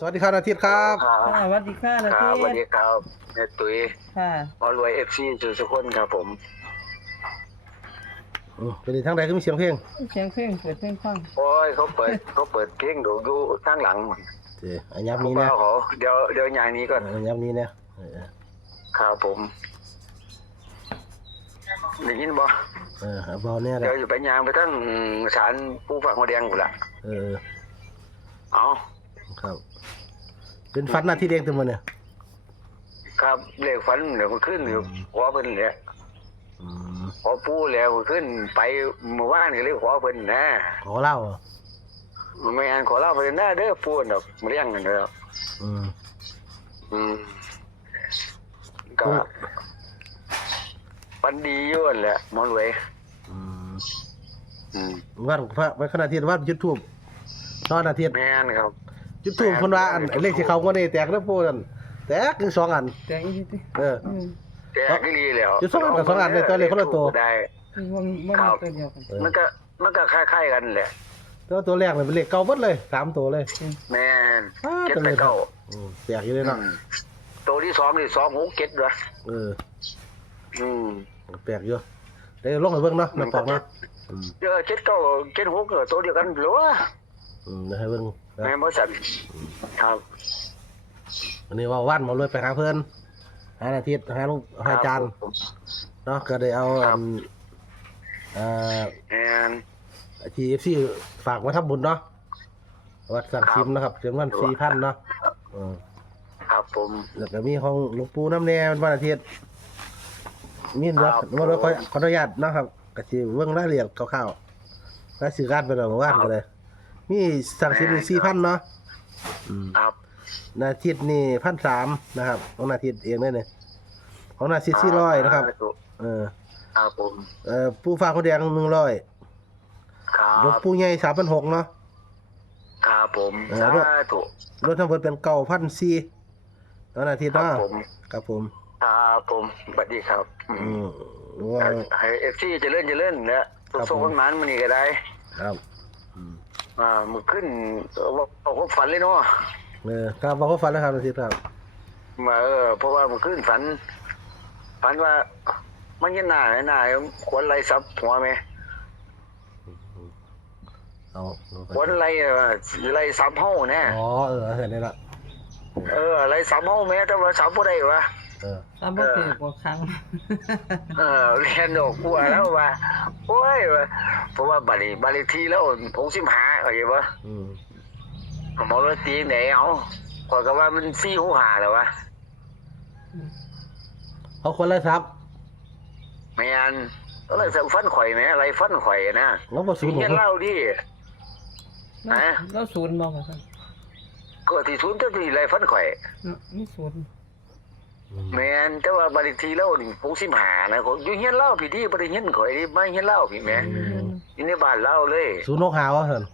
สวัสดีครับอาทิตย์ครับค่ะสวัสดีค่ะนาครับสวัส ที ดีครับแม่ตุ้ยค่ะหมอรวยFCสุคนครับผม เป็นทางใดก็มีเสียงเพลงเสียงเพลงเปิดเพลงฟังโอ้ยเขาเปิดเพลงดูทางหลังเจ้อันยับผู้นี้นะบ่าวเขาเดี๋ยวอย่างนี้ก่อน อันยับนี้นะครับผมได้ยินบ่เบาเนี่ยแหละเดี๋ยวอยู่ไปยางไปทั้งศาลผู้ฝากหัวแดงพุ่นล่ะเออเอา ครับเป็นฟันหน้าที่เด้งตัวมันเนี่ยครับเลขฝันเดี๋ยวมันขึ้นอยู่ขอเพิ่นแหละขอปู่แล้วขึ้นไปเมื่อวานก็เลยขอเพิ่นนะ ขอเล่าไม่อันขอเล่าเพิ่นนะเด้อปู่ดอกมาเลี้ยงกันเด้ออืมก็ปันดีอยู่นั่นแหละหมอรวยวันพระวันขณะที่วันจุดทูบตอนอาทิตย์ แม่นครับ จุดทูบคนว่าอันเลขที่เขาก็ได้แตกแล้วพูดกันแตกถึง2 อันแต่อีกที แตกอีหลีแล้ว จุด2 อันกับ2 อันในตัวเลขคนละตัว ได้ มันตัวเดียวกันมันก็คล้ายๆกันแหละ ตัวแรกเลยเป็นเลขเก่าหมดเลย3 ตัวเลย แม่น แตกอยู่เลยเนาะ ตัวที่2นี่267ด้วยแปลกอยู่ได้ลงไปเบิ่งเนาะน้ำปอกเนาะ79 76ก็ตัวเดียวกันหรือวะได้ให้เบิ่งแม่นบ่สั่นครับ อันนี้ว่าวันมาเลยไปหาเพิ่นหาอาทิตย์หาลูกหาอาจารย์เนาะก็ได้เอาแม่นTFC ฝากมาทำบุญเนาะวัดสังคิมนะครับจำนวน 4,000 เนาะครับผมแล้วก็มีของหลวงปู่น้ำแน่วันอาทิตย์มีเนาะมาเลยขออนุญาตเนาะครับก็สิเบิ่งรายละเอียดคร่าวๆแล้วสื่อการไปแล้วเมื่อวานก็เลยมีสังคิมนี่4,000 เนาะครับอาทิตย์นี่ 1,300 นะครับของอาทิตย์เองเลยเนี่ยของอาทิตย์400นะครับครับผมปู่ฟ้าคนแดง100หลวงปู่ใหญ่ 3,600 เนาะครับผมรถทั้งหมดเป็น9,400วันอาทิตย์เนาะครับผมครับผมสวัสดีครับให้FC เจริญนะส่งคนมันมื้อนี้ก็ได้ครับมันขึ้นเอาความฝันเลยเนาะครับบอกว่าฝันแล้วครับอาทิตย์ครับมาเพราะว่ามันขึ้นฝันว่ามันยันหน้าขวนไรซับหัวไหมขวนไรซับเฮ้าแน่เห็นได้ละไรซับเฮ้าแม้แต่ว่าซับบ่ได้วะซับบ่ถือกว่าครั้งเรียนดอกกลัวแล้วว่าโอ้ยเพราะว่าบัตรทีแล้ว65เข้าใจบ่หมอรถตีไหนเอาข่อยก็ว่ามัน4-5แล้ววะเขาคนละซับแม่นอะไรสักฟันข่อยแม่อะไรฟันข่อยนะเงี้ยเล่าดิแล้วศูนย์บ่ครับก็ที่ศูนย์ก็ที่ไรฟันข่อยมีศูนย์แม่นแต่ว่าบัตรทีแล้วนี่65นะอยู่เงี้ยเล่าพี่ที่บ่ได้เงี้ยข่อยไม่เงี้ยเล่าพี่แม่อยู่ในบ้านเล่าเลย065ว่าซั่น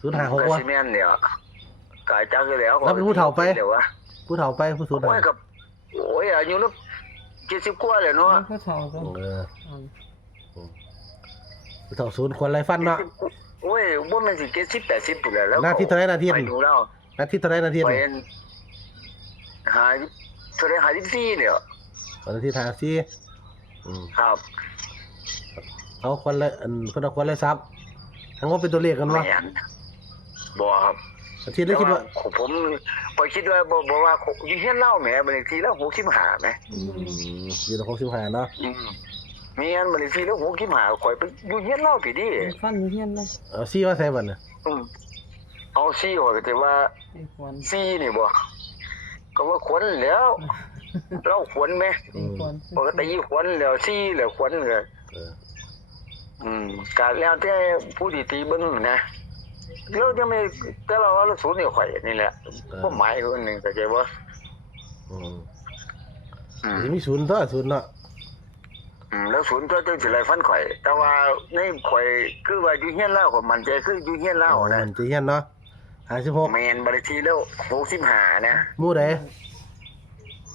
056ว่าสิแม่นเดี๋ยวกายจักแล้วแล้วเป็นผู้เฒ่าไปผู้เฒ่าไปผู้สูงโอ้ยกับโอ้ยอายุแล้ว70กว่าแล้วเนาะผู้เฒ่าก็ผู้เฒ่าศูนย์คนไรฟันเนาะโอ้ยบ่แม่นสิ70-80พุ่นแล้วหน้าที่เท่าไหร่หน้าที่ไปดูแล้วหน้าที่เท่าไหร่หน้าที่ไปหาเท่าไหร่54เนี่ยหน้าที่54ครับเอาคนละคนละคนละซับทั้งว่าเป็นตัวเลขกันวะบ่ครับทีได้คิดว่าผมไปคิดว่าบ่ว่าอยู่เฮียนเล่าแหมบัดนี้ทีแล้ว65แหมอยู่ตรง65เนาะมีอันบัดนี้ทีแล้ว65ข่อยไปอยู่เฮียนเล่าพี่ดิฟันอยู่เฮียนเนาะซี่ว่าใส่บัดน่ะเอาซี่ว่าก็แต่ว่าซี่นี่บ่ก็ว่าขวัญแล้วเราขวัญแหมปกติขวัญแล้วซี่แล้วขวัญก็ก็แล้วแต่ผู้ที่ตีเบิ่งนะแล้วจะไม่แต่เราว่าศูนย์นี่ข่อยนี่แหละบ่หมายคนนึงเข้าใจบ่มีศูนย์ตัวศูนย์เนาะแล้วศูนย์ก็จะสิไรฟันข่อยแต่ว่าในข่อยคือว่าอยู่เฮียนแล้วก็มันใจคืออยู่เฮียนแล้วนะมันจะเฮียนเนาะ56แม่นบัดทีแล้ว65นะหมู่ใด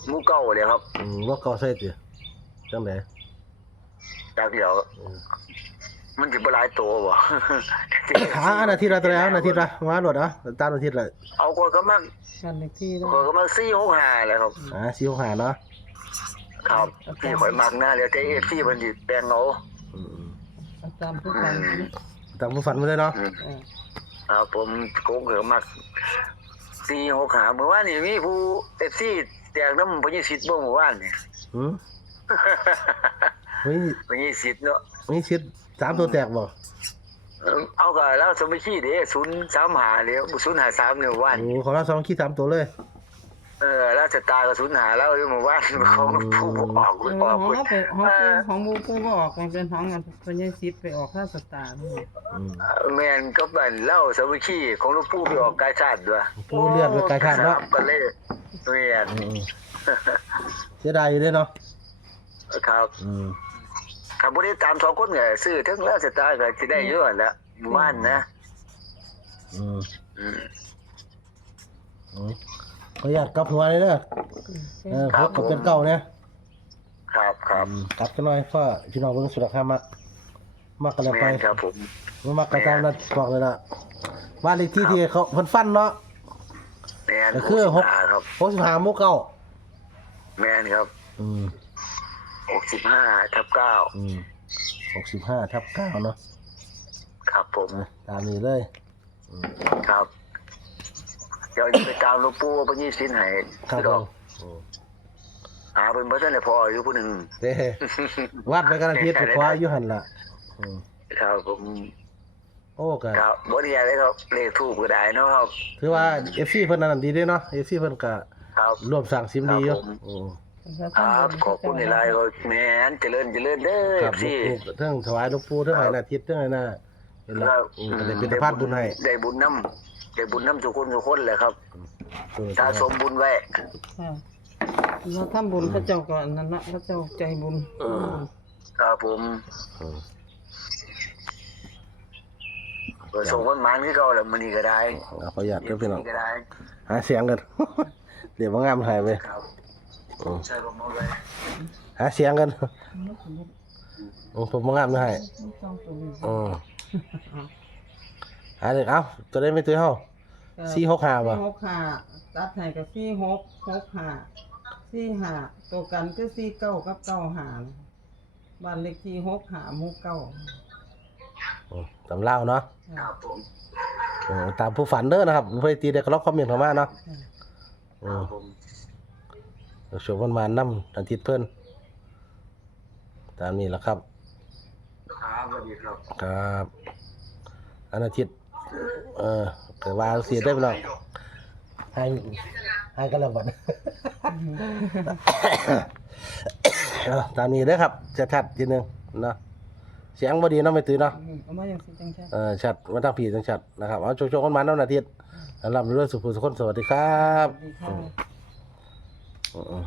หมู่เก่าเลยครับบ่เก่าใส่ติจังได๋จักเดี๋ยว มันสิบ่หลายตัวบ่ อันอาทิตย์ละตัวแล้วอาทิตย์ละมาโหลดตามอาทิตย์ละ เอาคนก็มา บ้านเลขที่ด้วย คนก็มา465แหละครับ 465เนาะ ครับพี่ข่อยมักนะเดี๋ยวแต่ FC เพิ่นสิแปลงเอา อืม เอาตามผู้ฟังนะ ตามผู้ฝันมาเลยเนาะ อืม เออ ครับผมโกงก็มัก465เมื่อวานนี่มีผู้ FC แตกนำพญสิทธิ์บ่เมื่อวานนี่ หืมเฮ้ย พญสิทธิ์เนาะ มีชิด3ตัวแตกบ่ เอาก็แล้วสมัยขี้เด้035เด้053เนี่ยว่าน โอ้ของเรา2ขี้3ตัวเลย แล้วจะตายก็0หาแล้วอยู่หมู่บ้านเขาผู้บ่ออก เออ ออก ของเราไปของบูปูบ่ออกมันเป็นของงานพญาซิดไปออกท่าสตาร์นี่ อืม แม่นก็บันเล่าสมัยขี้ของหลวงปู่ไปออกกายชาติด้วย ปูเลือดไปกายชาติเนาะ กันเลยแม่น อืมเสียดายอยู่เด้เนาะ ครับ อืม ถ้าบ่ได้ตามทอคนก็ซื้อถึงแล้วจะตายก็สิได้เยอะแหละหมู่บ้านนะ อืม อืม ขออนุญาตกลับหัวเลยเด้อพบกับเป็นเก่าเนี่ย ครับครับ กลับกันหน่อยเพราะพี่น้องเบิ่งสุดราคามักกันแล้วไป แม่นครับผม บ่มักกันตามนั้นบอกเลยล่ะบ้านเลขที่ที่เขาเพิ่นฟันเนาะ แม่น ก็คือ 65ครับ 65หมู่เก้า แม่นครับ อืม 65/9 อืม65/9เนาะ ครับผม ตามนี้เลย ครับเดี๋ยวจะไปตามหลวงปู่พระยี่สินให้ ครับ ด ผ อก ม หาเป็นบ่ทันได้พออยู่ผู้หนึง เด้วัดไปกันอาทิตย์ไปขวาอยู่หั่นล่ะอืม ครับผม โอ้ก็ ครับบ่ได้เลยครับเลขถูกก็ได้เนาะครับ ถือว่า FC เพิ่นนั่นดีเด้เนาะ FC เพิ่นก็ ครับ ร่วมสร้างซิมดีอยู่ ครับผม อืม ครับขอบคุณในไลน์ก็แม่นเจริญเด้ ครับ พี่ ลูกเรื่องถวายหลวงปู่เรื่องไหนอาทิตย์เรื่องไหนน่ะเห็นละ ครับ ก็ได้เป็นสะพานบุญให้ ได้บุญนำได้บุญนำทุกคนแหละครับสะสมบุญไว้ ค่ะเราทำบุญพระเจ้าก็นั่นนะพระเจ้าใจบุญ ครับผม อืม ก็ส่งวันหมานคือเก่าแหละมื้อนี้ก็ได้ เอาขออนุญาตเด้อพี่น้อง ก็ได้ หาเสียงกัน เดี๋ยวบ่งามถ่ายไป ครับ อืม ใช่บ่หมดเลย หาเสียงกันผมบ่งามถ่ายอืมหาเด็กเอ้าตัวได้ไม่ตัวเฮา465บ่ 465ตัดให้กับ466545ตัวกันคือ49กับ95บ้านเลขที่65หมู่9 ตำเล่าเนาะ ครับผม ตามผู้ฝันเด้อนะครับเพื่อตีได้ก็ล็อกคอมเมนต์เข้ามาเนาะ ครับผม ชมมันนำอาทิตย์เพิ่นตามนี้แหละครับ ครับสวัสดีครับ ครับอันอาทิตย์เกิดว่าเสียได้ไปหน่อยให้กันแล้วบัด ตามนี้เด้อครับชัดๆทีนึงเนาะเสียงบ่ดีเนาะไม่ตื่นเนาะ เอามาอย่างสิจังใช่ ชัดมาทางผีจังชัดนะครับเอาโชคๆกันมาเนาะอาทิตย์รับเรื่องสุขสุขคนสวัสดีครับ ดีค่ะ อืม